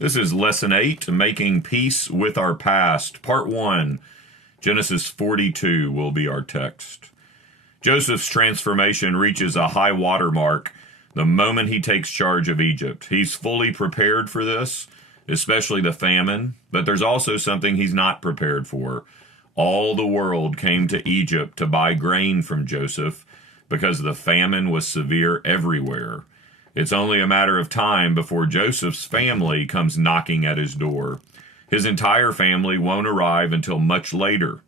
This is Lesson 8, Making Peace with Our Past, Part 1. Genesis 42 will be our text. Joseph's transformation reaches a high water mark the moment he takes charge of Egypt. He's fully prepared for this, especially the famine, but there's also something he's not prepared for. All the world came to Egypt to buy grain from Joseph because the famine was severe everywhere. It's only a matter of time before Joseph's family comes knocking at his door. His entire family won't arrive until much later.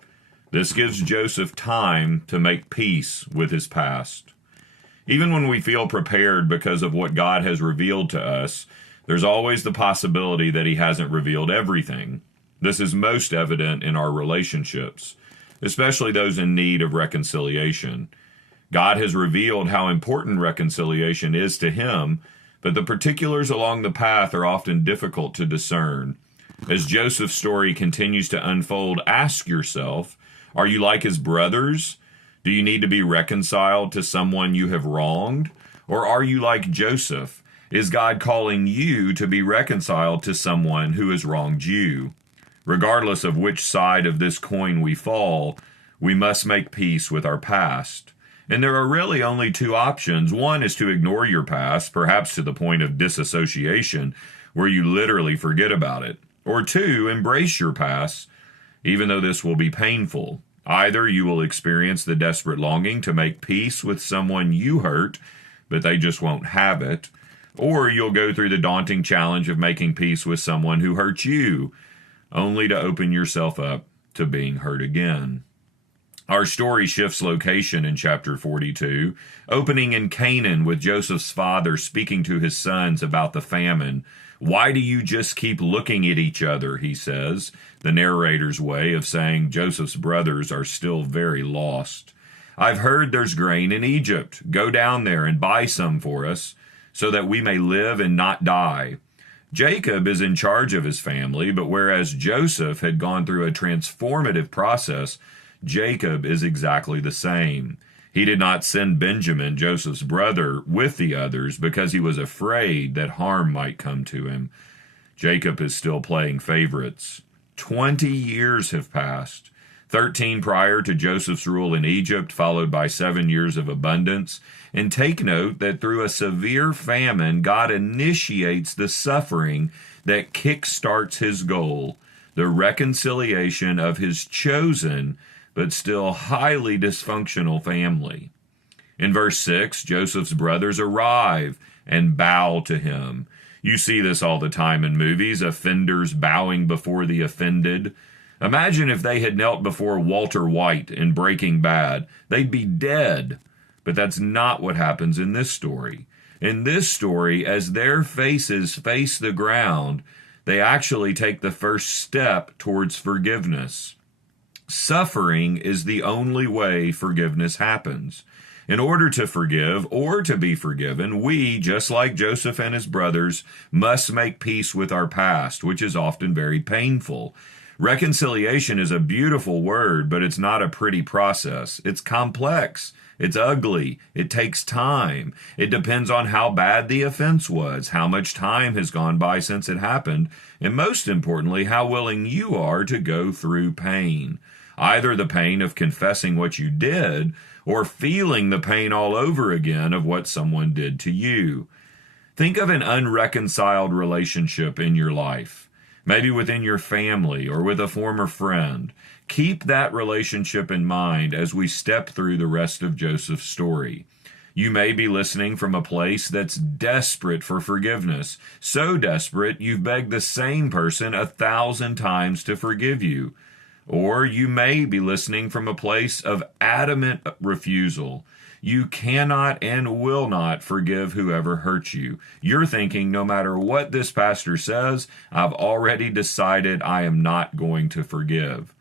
This gives Joseph time to make peace with his past. Even when we feel prepared because of what God has revealed to us, there's always the possibility that he hasn't revealed everything. This is most evident in our relationships, especially those in need of reconciliation. God has revealed how important reconciliation is to him, but the particulars along the path are often difficult to discern. As Joseph's story continues to unfold, ask yourself, are you like his brothers? Do you need to be reconciled to someone you have wronged? Or are you like Joseph? Is God calling you to be reconciled to someone who has wronged you? Regardless of which side of this coin we fall, we must make peace with our past. And there are really only two options. One is to ignore your past, perhaps to the point of disassociation, where you literally forget about it. Or two, embrace your past, even though this will be painful. Either you will experience the desperate longing to make peace with someone you hurt, but they just won't have it, or you'll go through the daunting challenge of making peace with someone who hurt you, only to open yourself up to being hurt again. Our story shifts location in chapter 42, opening in Canaan with Joseph's father speaking to his sons about the famine. Why do you just keep looking at each other, he says, the narrator's way of saying Joseph's brothers are still very lost. I've heard there's grain in Egypt. Go down there and buy some for us so that we may live and not die. Jacob is in charge of his family, but whereas Joseph had gone through a transformative process, Jacob is exactly the same. He did not send Benjamin, Joseph's brother, with the others because he was afraid that harm might come to him. Jacob is still playing favorites. 20 years have passed. 13 prior to Joseph's rule in Egypt, followed by 7 years of abundance. And take note that through a severe famine, God initiates the suffering that kickstarts his goal, the reconciliation of his chosen but still highly dysfunctional family. In verse 6, Joseph's brothers arrive and bow to him. You see this all the time in movies, offenders bowing before the offended. Imagine if they had knelt before Walter White in Breaking Bad. They'd be dead. But that's not what happens in this story. In this story, as their faces face the ground, they actually take the first step towards forgiveness. Suffering is the only way forgiveness happens. In order to forgive or to be forgiven, we, just like Joseph and his brothers, must make peace with our past, which is often very painful. Reconciliation is a beautiful word, but it's not a pretty process. It's complex. It's ugly. It takes time. It depends on how bad the offense was, how much time has gone by since it happened, and most importantly, how willing you are to go through pain. Either the pain of confessing what you did, or feeling the pain all over again of what someone did to you. Think of an unreconciled relationship in your life, maybe within your family or with a former friend. Keep that relationship in mind as we step through the rest of Joseph's story. You may be listening from a place that's desperate for forgiveness, so desperate you've begged the same person 1,000 times to forgive you. Or you may be listening from a place of adamant refusal. You cannot and will not forgive whoever hurt you. You're thinking, no matter what this pastor says, I've already decided I am not going to forgive.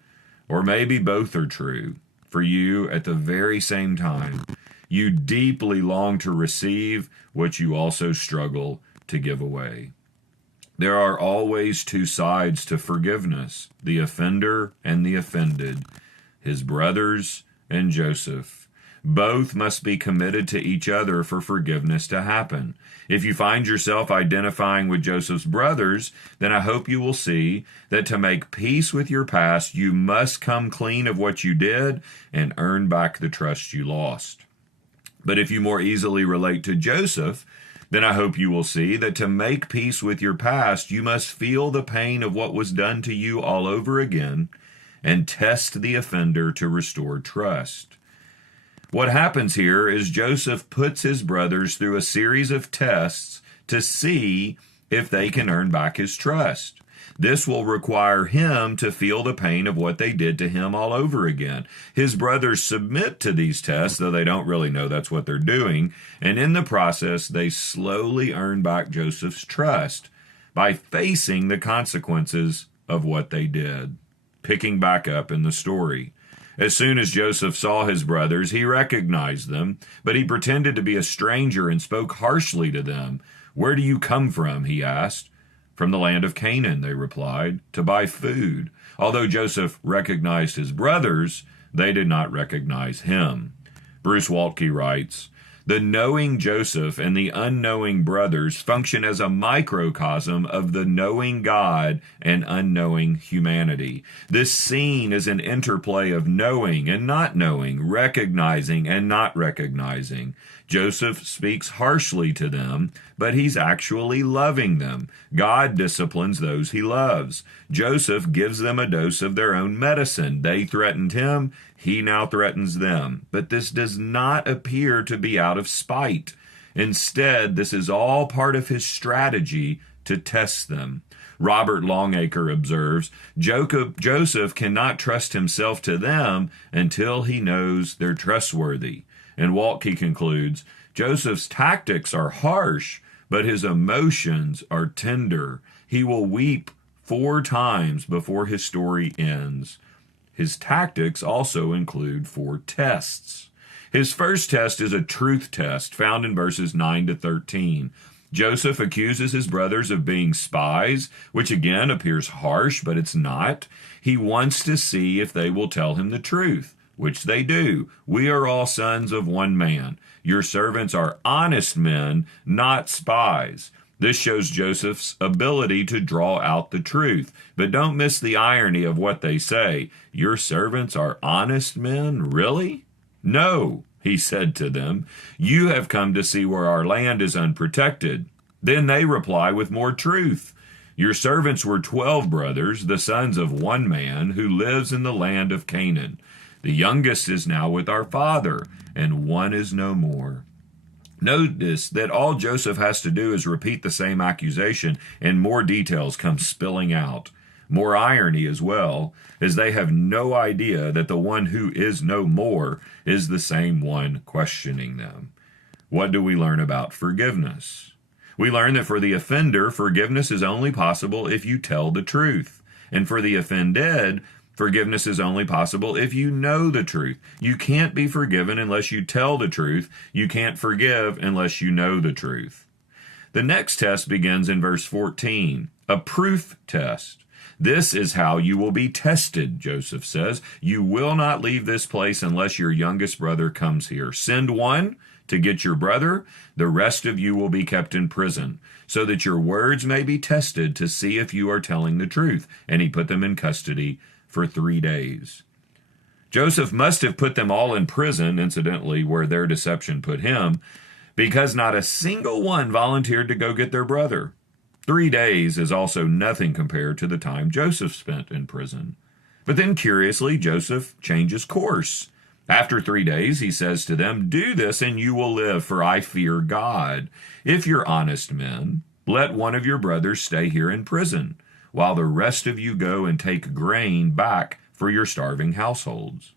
Or maybe both are true for you at the very same time. You deeply long to receive what you also struggle to give away. There are always two sides to forgiveness, the offender and the offended, his brothers and Joseph. Both must be committed to each other for forgiveness to happen. If you find yourself identifying with Joseph's brothers, then I hope you will see that to make peace with your past, you must come clean of what you did and earn back the trust you lost. But if you more easily relate to Joseph, then I hope you will see that to make peace with your past, you must feel the pain of what was done to you all over again and test the offender to restore trust. What happens here is Joseph puts his brothers through a series of tests to see if they can earn back his trust. This will require him to feel the pain of what they did to him all over again. His brothers submit to these tests, though they don't really know that's what they're doing, and in the process, they slowly earn back Joseph's trust by facing the consequences of what they did. Picking back up in the story. As soon as Joseph saw his brothers, he recognized them, but he pretended to be a stranger and spoke harshly to them. "Where do you come from?" he asked. "From the land of Canaan," they replied, "to buy food." Although Joseph recognized his brothers, they did not recognize him. Bruce Waltke writes, "The knowing Joseph and the unknowing brothers function as a microcosm of the knowing God and unknowing humanity. This scene is an interplay of knowing and not knowing, recognizing and not recognizing. Joseph speaks harshly to them, but he's actually loving them. God disciplines those he loves. Joseph gives them a dose of their own medicine. They threatened him. He now threatens them. But this does not appear to be out of spite. Instead, this is all part of his strategy to test them. Robert Longacre observes, Joseph cannot trust himself to them until he knows they're trustworthy. And Waltke concludes, Joseph's tactics are harsh, but his emotions are tender. He will weep 4 times before his story ends. His tactics also include 4 tests. His first test is a truth test found in verses 9 to 13. Joseph accuses his brothers of being spies, which again appears harsh, but it's not. He wants to see if they will tell him the truth, which they do. "We are all sons of one man. Your servants are honest men, not spies." This shows Joseph's ability to draw out the truth. But don't miss the irony of what they say. "Your servants are honest men? Really?" "No," he said to them. "You have come to see where our land is unprotected." Then they reply with more truth. "Your servants were 12 brothers, the sons of one man, who lives in the land of Canaan. The youngest is now with our father, and one is no more." Notice that all Joseph has to do is repeat the same accusation, and more details come spilling out. More irony as well, as they have no idea that the one who is no more is the same one questioning them. What do we learn about forgiveness? We learn that for the offender, forgiveness is only possible if you tell the truth. And for the offended, forgiveness is only possible if you know the truth. You can't be forgiven unless you tell the truth. You can't forgive unless you know the truth. The next test begins in verse 14, a proof test. "This is how you will be tested," Joseph says. "You will not leave this place unless your youngest brother comes here. Send one to get your brother. The rest of you will be kept in prison, so that your words may be tested to see if you are telling the truth." And he put them in custody for 3 days. Joseph must have put them all in prison, incidentally, where their deception put him, because not a single one volunteered to go get their brother. 3 days is also nothing compared to the time Joseph spent in prison. But then, curiously, Joseph changes course. After 3 days, he says to them, "Do this and you will live, for I fear God. If you're honest men, let one of your brothers stay here in prison, while the rest of you go and take grain back for your starving households."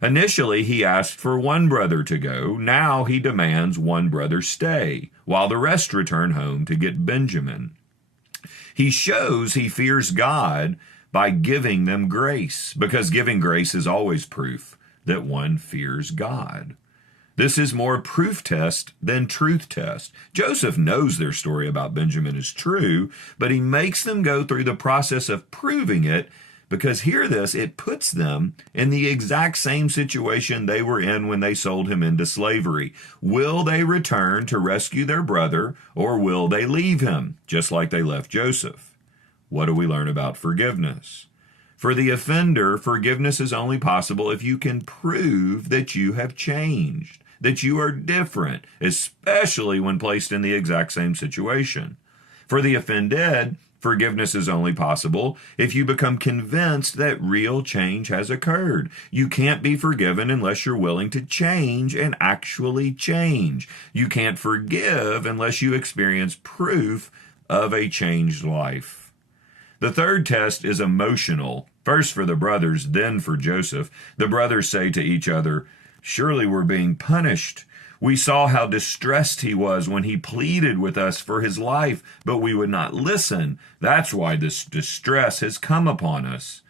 Initially, he asked for one brother to go. Now he demands one brother stay, while the rest return home to get Benjamin. He shows he fears God by giving them grace, because giving grace is always proof that one fears God. This is more proof test than truth test. Joseph knows their story about Benjamin is true, but he makes them go through the process of proving it Because hear this, it puts them in the exact same situation they were in when they sold him into slavery. Will they return to rescue their brother, or will they leave him, just like they left Joseph? What do we learn about forgiveness? For the offender, forgiveness is only possible if you can prove that you have changed, that you are different, especially when placed in the exact same situation. For the offended, forgiveness is only possible if you become convinced that real change has occurred. You can't be forgiven unless you're willing to change and actually change. You can't forgive unless you experience proof of a changed life. The third test is emotional. First for the brothers, then for Joseph. The brothers say to each other, "Surely we're being punished. We saw how distressed he was when he pleaded with us for his life, but we would not listen. That's why this distress has come upon us."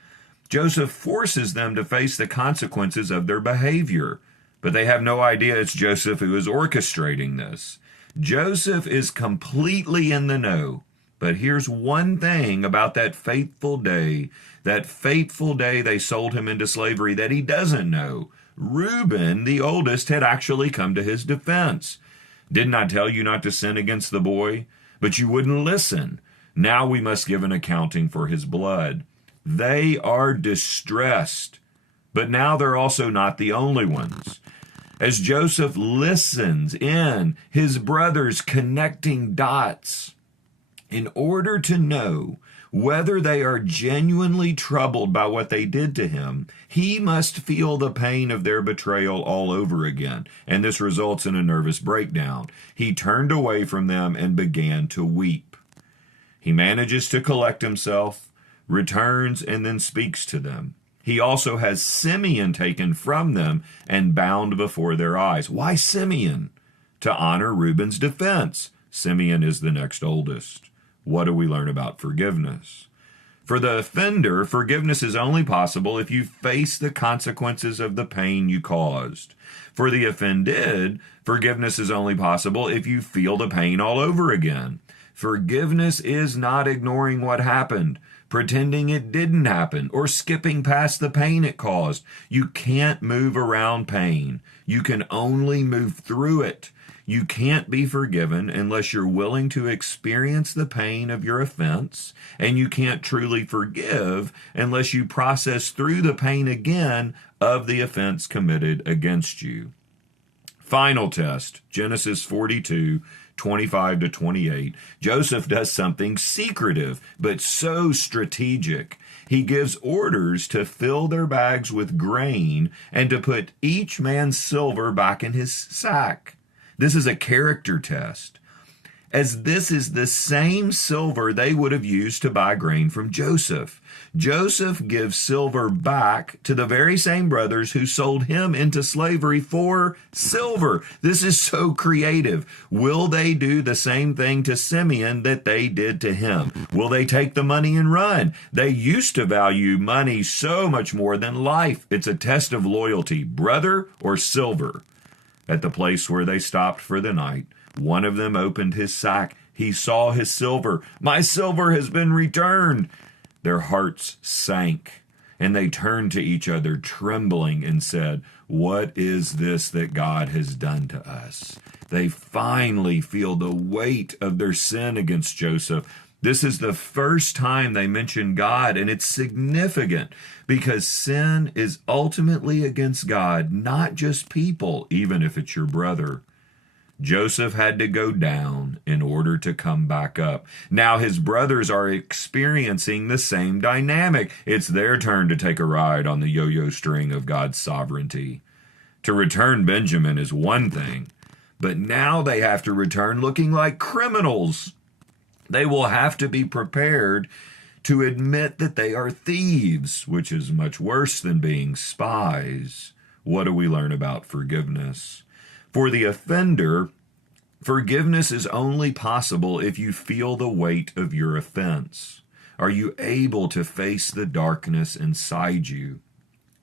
Joseph forces them to face the consequences of their behavior, but they have no idea it's Joseph who is orchestrating this. Joseph is completely in the know. But here's one thing about that fateful day they sold him into slavery that he doesn't know. Reuben, the oldest, had actually come to his defense. "Didn't I tell you not to sin against the boy? But you wouldn't listen. Now we must give an accounting for his blood." They are distressed, but now they're also not the only ones. As Joseph listens in, his brothers connecting dots, in order to know whether they are genuinely troubled by what they did to him, he must feel the pain of their betrayal all over again, and this results in a nervous breakdown. He turned away from them and began to weep. He manages to collect himself, returns, and then speaks to them. He also has Simeon taken from them and bound before their eyes. Why Simeon? To honor Reuben's defense. Simeon is the next oldest. What do we learn about forgiveness? For the offender, forgiveness is only possible if you face the consequences of the pain you caused. For the offended, forgiveness is only possible if you feel the pain all over again. Forgiveness is not ignoring what happened, pretending it didn't happen, or skipping past the pain it caused. You can't move around pain. You can only move through it. You can't be forgiven unless you're willing to experience the pain of your offense, and you can't truly forgive unless you process through the pain again of the offense committed against you. Final test, Genesis 42:25-28. Joseph does something secretive, but so strategic. He gives orders to fill their bags with grain and to put each man's silver back in his sack. This is a character test, as this is the same silver they would have used to buy grain from Joseph. Joseph gives silver back to the very same brothers who sold him into slavery for silver. This is so creative. Will they do the same thing to Simeon that they did to him? Will they take the money and run? They used to value money so much more than life. It's a test of loyalty, brother or silver. At the place where they stopped for the night, one of them opened his sack. He saw his silver. "My silver has been returned." Their hearts sank, and they turned to each other, trembling, and said, "What is this that God has done to us?" They finally feel the weight of their sin against Joseph. This is the first time they mention God, and it's significant because sin is ultimately against God, not just people, even if it's your brother. Joseph had to go down in order to come back up. Now his brothers are experiencing the same dynamic. It's their turn to take a ride on the yo-yo string of God's sovereignty. To return Benjamin is one thing, but now they have to return looking like criminals. They will have to be prepared to admit that they are thieves, which is much worse than being spies. What do we learn about forgiveness? For the offender, forgiveness is only possible if you feel the weight of your offense. Are you able to face the darkness inside you?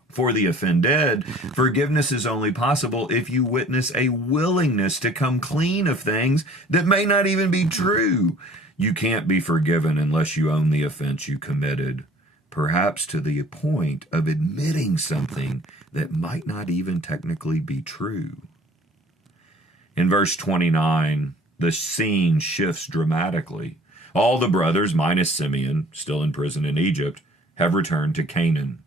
For the offended, forgiveness is only possible if you witness a willingness to come clean of things that may not even be true. You can't be forgiven unless you own the offense you committed. perhaps to the point of admitting something that might not even technically be true. In verse 29, the scene shifts dramatically. All the brothers, minus Simeon, still in prison in Egypt, have returned to Canaan.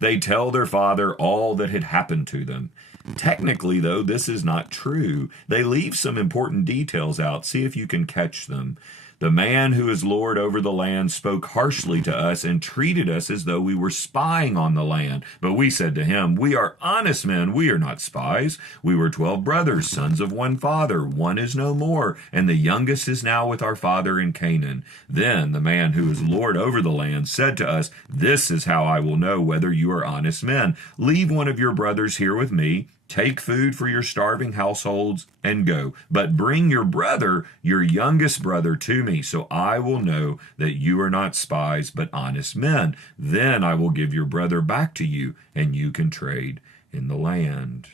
They tell their father all that had happened to them. Technically, though, this is not true. They leave some important details out. See if you can catch them. The man who is Lord over the land spoke harshly to us and treated us as though we were spying on the land. But we said to him, "We are honest men, we are not spies. We were 12 brothers, sons of one father. One is no more, and the youngest is now with our father in Canaan." Then the man who is Lord over the land said to us, "This is how I will know whether you are honest men. Leave one of your brothers here with me. Take food for your starving households and go. But bring your brother, your youngest brother, to me, so I will know that you are not spies, but honest men. Then I will give your brother back to you, and you can trade in the land."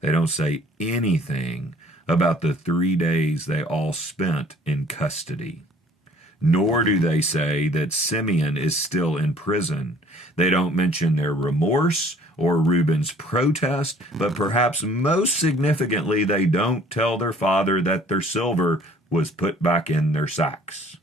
They don't say anything about the 3 days they all spent in custody. Nor do they say that Simeon is still in prison. They don't mention their remorse or Reuben's protest, but perhaps most significantly, they don't tell their father that their silver was put back in their sacks.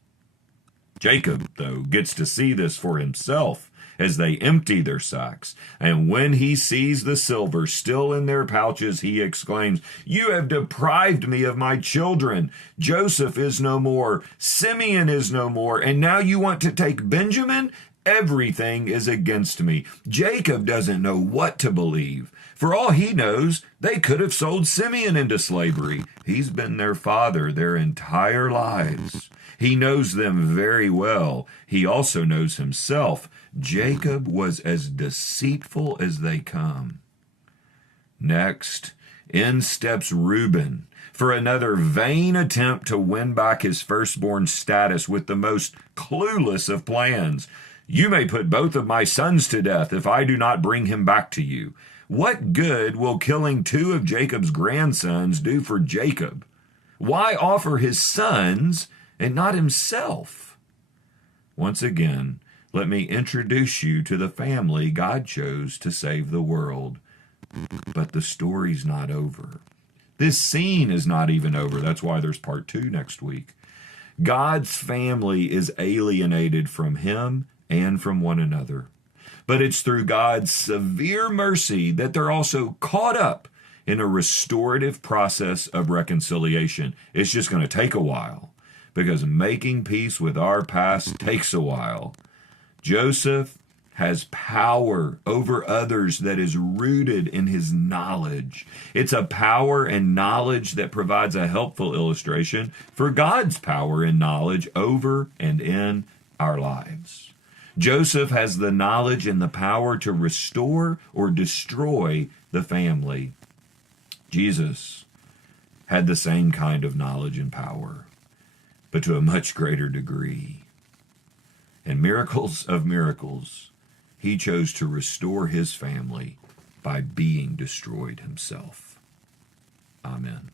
Jacob, though, gets to see this for himself as they empty their sacks. And when he sees the silver still in their pouches, he exclaims, "You have deprived me of my children. Joseph is no more. Simeon is no more. And now you want to take Benjamin? Everything is against me." Jacob doesn't know what to believe. For all he knows, they could have sold Simeon into slavery. He's been their father their entire lives. He knows them very well. He also knows himself. Jacob was as deceitful as they come. Next, in steps Reuben for another vain attempt to win back his firstborn status with the most clueless of plans. "You may put both of my sons to death if I do not bring him back to you." What good will killing 2 of Jacob's grandsons do for Jacob? Why offer his sons and not himself? Once again, let me introduce you to the family God chose to save the world. But the story's not over. This scene is not even over. That's why there's part 2 next week. God's family is alienated from him and from one another. But it's through God's severe mercy that they're also caught up in a restorative process of reconciliation. It's just going to take a while, because making peace with our past takes a while. Joseph has power over others that is rooted in his knowledge. It's a power and knowledge that provides a helpful illustration for God's power and knowledge over and in our lives. Joseph has the knowledge and the power to restore or destroy the family. Jesus had the same kind of knowledge and power, but to a much greater degree. And miracles of miracles, he chose to restore his family by being destroyed himself. Amen.